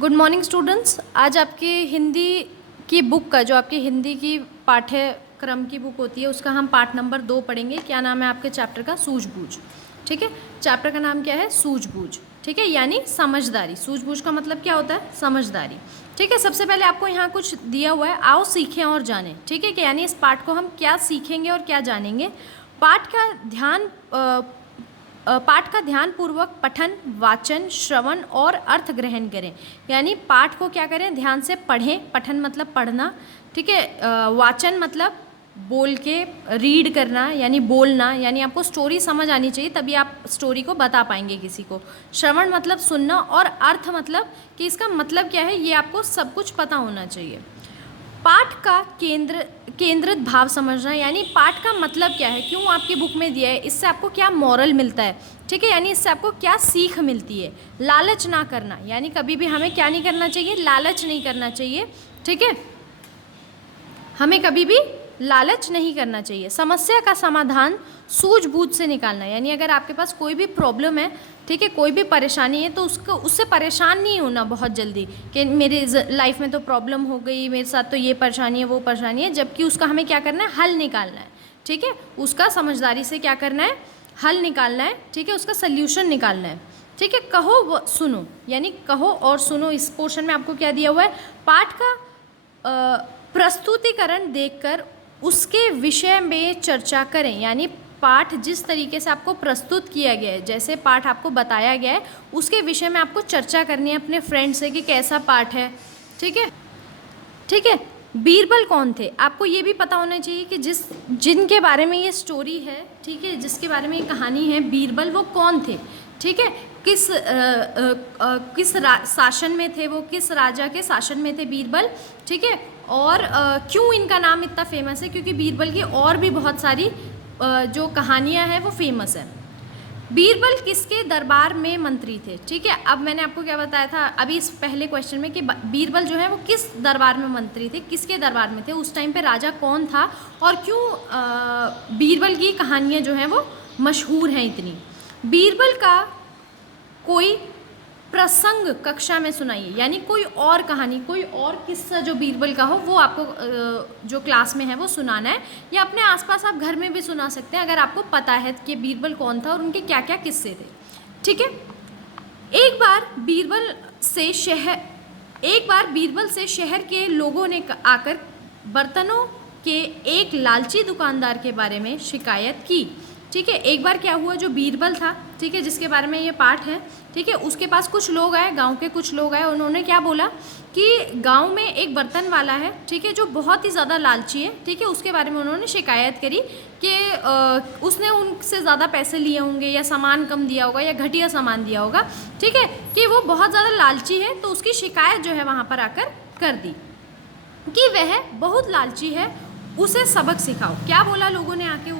Good morning students. आज आपके हिंदी की बुक का जो आपकी हिंदी की पाठ्यक्रम की बुक होती है उसका हम पाठ नंबर 2 पढ़ेंगे। क्या नाम है आपके चैप्टर का? सूझबूझ। ठीक है, चैप्टर का नाम क्या है? सूझबूझ। ठीक है, यानी समझदारी। सूझबूझ का मतलब क्या होता है? समझदारी। ठीक है, सबसे पहले आपको यहाँ कुछ दिया हुआ है, आओ सीखें और जानें। ठीक है, कि यानी इस पाठ को हम क्या सीखेंगे और क्या जानेंगे। पाठ का ध्यानपूर्वक पठन, वाचन, श्रवण और अर्थ ग्रहण करें। यानी पाठ को क्या करें? ध्यान से पढ़ें। पठन मतलब पढ़ना। ठीक है, वाचन मतलब बोल के रीड करना, यानी बोलना, यानी आपको स्टोरी समझ आनी चाहिए तभी आप स्टोरी को बता पाएंगे किसी को। श्रवण मतलब सुनना, और अर्थ मतलब कि इसका मतलब क्या है ये आपको सब कुछ पता होना चाहिए। पाठ का केंद्रित भाव समझना, यानी पाठ का मतलब क्या है, क्यों आपकी बुक में दिया है, इससे आपको क्या मॉरल मिलता है। ठीक है, यानी इससे आपको क्या सीख मिलती है। लालच ना करना, यानी कभी भी हमें क्या नहीं करना चाहिए? लालच नहीं करना चाहिए। ठीक है, हमें कभी भी लालच नहीं करना चाहिए। समस्या का समाधान सूझबूझ से निकालना, यानी अगर आपके पास कोई भी प्रॉब्लम है, ठीक है, कोई भी परेशानी है, तो उससे परेशान नहीं होना बहुत जल्दी कि मेरे लाइफ में तो प्रॉब्लम हो गई, मेरे साथ तो ये परेशानी है, वो परेशानी है, जबकि उसका हमें क्या करना है? हल निकालना है। ठीक है, उसका समझदारी से क्या करना है? हल निकालना है। ठीक है, उसका सल्यूशन निकालना है। ठीक है, कहो व सुनो, यानी कहो और सुनो। इस पोर्शन में आपको क्या दिया हुआ है? पाठ का प्रस्तुतिकरण देखकर उसके विषय में चर्चा करें, यानी पाठ जिस तरीके से आपको प्रस्तुत किया गया है, जैसे पाठ आपको बताया गया है, उसके विषय में आपको चर्चा करनी है अपने फ्रेंड से कि कैसा पाठ है। ठीक है, ठीक है। बीरबल कौन थे? आपको ये भी पता होना चाहिए कि जिनके बारे में ये स्टोरी है, ठीक है, जिसके बारे में ये कहानी है, बीरबल वो कौन थे। ठीक है, किस शासन में थे वो, किस राजा के शासन में थे बीरबल। ठीक है, और क्यों इनका नाम इतना फेमस है? क्योंकि बीरबल की और भी बहुत सारी जो कहानियाँ हैं वो फेमस है। बीरबल किसके दरबार में मंत्री थे? ठीक है, अब मैंने आपको क्या बताया था अभी इस पहले क्वेश्चन में कि बीरबल जो है वो किस दरबार में मंत्री थे, किसके दरबार में थे, उस टाइम पे राजा कौन था, और क्यों बीरबल की कहानियाँ जो हैं वो मशहूर हैं इतनी। बीरबल का कोई प्रसंग कक्षा में सुनाइए, यानी कोई और कहानी, कोई और किस्सा जो बीरबल का हो वो आपको जो क्लास में है वो सुनाना है, या अपने आसपास आप घर में भी सुना सकते हैं अगर आपको पता है कि बीरबल कौन था और उनके क्या क्या किस्से थे। ठीक है, एक बार बीरबल से शहर के लोगों ने आकर बर्तनों के एक लालची दुकानदार के बारे में शिकायत की। ठीक है, एक बार क्या हुआ, जो बीरबल था, ठीक है, जिसके बारे में ये पाठ है, ठीक है, उसके पास कुछ लोग आए, गांव के कुछ लोग आए, उन्होंने क्या बोला कि गांव में एक बर्तन वाला है, ठीक है, जो बहुत ही ज़्यादा लालची है। ठीक है, उसके बारे में उन्होंने शिकायत करी कि उसने उनसे ज़्यादा पैसे लिए होंगे, या सामान कम दिया होगा, या घटिया सामान दिया होगा। ठीक है, कि वो बहुत ज़्यादा लालची है, तो उसकी शिकायत जो है वहाँ पर आकर कर दी कि वह बहुत लालची है, उसे सबक सिखाओ। क्या बोला लोगों ने आके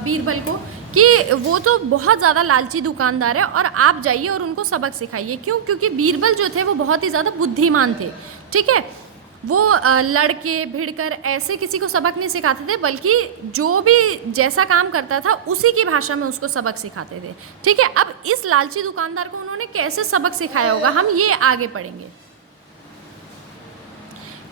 बीरबल को कि वो तो बहुत ज़्यादा लालची दुकानदार है और आप जाइए और उनको सबक सिखाइए। क्यों? क्योंकि बीरबल जो थे वो बहुत ही ज़्यादा बुद्धिमान थे। ठीक है, वो लड़के भिड़कर ऐसे किसी को सबक नहीं सिखाते थे, बल्कि जो भी जैसा काम करता था उसी की भाषा में उसको सबक सिखाते थे। ठीक है, अब इस लालची दुकानदार को उन्होंने कैसे सबक सिखाया होगा, हम ये आगे पढ़ेंगे।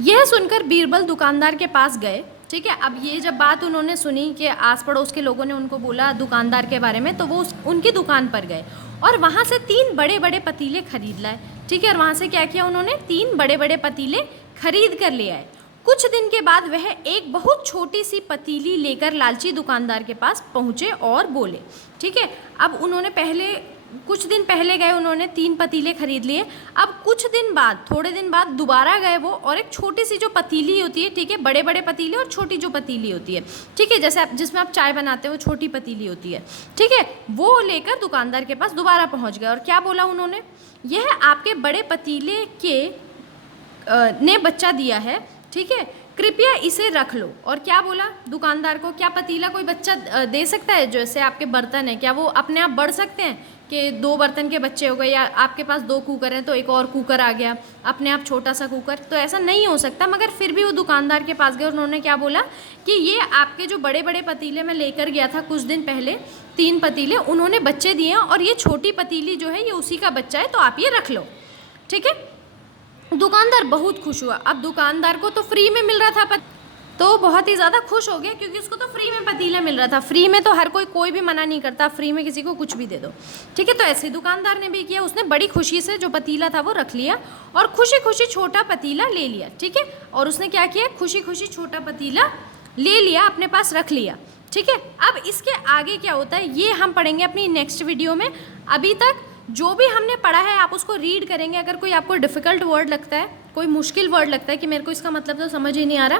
यह सुनकर बीरबल दुकानदार के पास गए। ठीक है, अब ये जब बात उन्होंने सुनी कि आस पड़ोस के लोगों ने उनको बोला दुकानदार के बारे में, तो वो उनकी दुकान पर गए और वहाँ से 3 बड़े बड़े पतीले खरीद लाए। ठीक है, और वहाँ से क्या किया उन्होंने? 3 बड़े बड़े पतीले खरीद कर ले आए। कुछ दिन के बाद वह एक बहुत छोटी सी पतीली लेकर लालची दुकानदार के पास पहुँचे और बोले। ठीक है, अब उन्होंने कुछ दिन पहले गए, उन्होंने 3 पतीले खरीद लिए। अब कुछ दिन बाद, थोड़े दिन बाद दोबारा गए वो, और एक छोटी सी जो पतीली होती है, ठीक है, बड़े बड़े पतीले और छोटी जो पतीली होती है, ठीक है, जैसे जिसमें आप चाय बनाते हो, छोटी पतीली होती है, ठीक है, वो लेकर दुकानदार के पास दोबारा पहुंच गए। और क्या बोला उन्होंने? यह आपके बड़े पतीले ने बच्चा दिया है, ठीक है, कृपया इसे रख लो। और क्या बोला दुकानदार को? क्या पतीला कोई बच्चा दे सकता है? जैसे आपके बर्तन है, क्या वो अपने आप बढ़ सकते हैं कि 2 बर्तन के बच्चे हो गए, या आपके पास 2 कुकर हैं तो एक और कुकर आ गया अपने आप, छोटा सा कुकर? तो ऐसा नहीं हो सकता। मगर फिर भी वो दुकानदार के पास गए और उन्होंने क्या बोला कि ये आपके जो बड़े बड़े पतीले मैं लेकर गया था कुछ दिन पहले, 3 पतीले, उन्होंने बच्चे दिए हैं, और ये छोटी पतीली जो है ये उसी का बच्चा है, तो आप ये रख लो। ठीक है, दुकानदार बहुत खुश हुआ। अब दुकानदार को तो फ्री में मिल रहा था, तो बहुत ही ज़्यादा खुश हो गया क्योंकि उसको तो फ्री में पतीला मिल रहा था। फ्री में तो हर कोई भी मना नहीं करता, फ्री में किसी को कुछ भी दे दो, ठीक है। तो ऐसे दुकानदार ने भी किया, उसने बड़ी खुशी से जो पतीला था वो रख लिया और खुशी खुशी छोटा पतीला ले लिया, ठीक है। और उसने क्या किया, खुशी खुशी छोटा पतीला ले लिया, अपने पास रख लिया, ठीक है। अब इसके आगे क्या होता है ये हम पढ़ेंगे अपनी नेक्स्ट वीडियो में। अभी तक जो भी हमने पढ़ा है आप उसको रीड करेंगे। अगर कोई आपको डिफ़िकल्ट वर्ड लगता है, कोई मुश्किल वर्ड लगता है कि मेरे को इसका मतलब तो समझ ही नहीं आ रहा,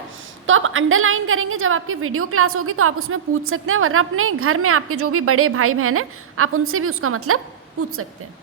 तो आप अंडरलाइन करेंगे। जब आपकी वीडियो क्लास होगी तो आप उसमें पूछ सकते हैं, वरना अपने घर में आपके जो भी बड़े भाई बहन हैं आप उनसे भी उसका मतलब पूछ सकते हैं।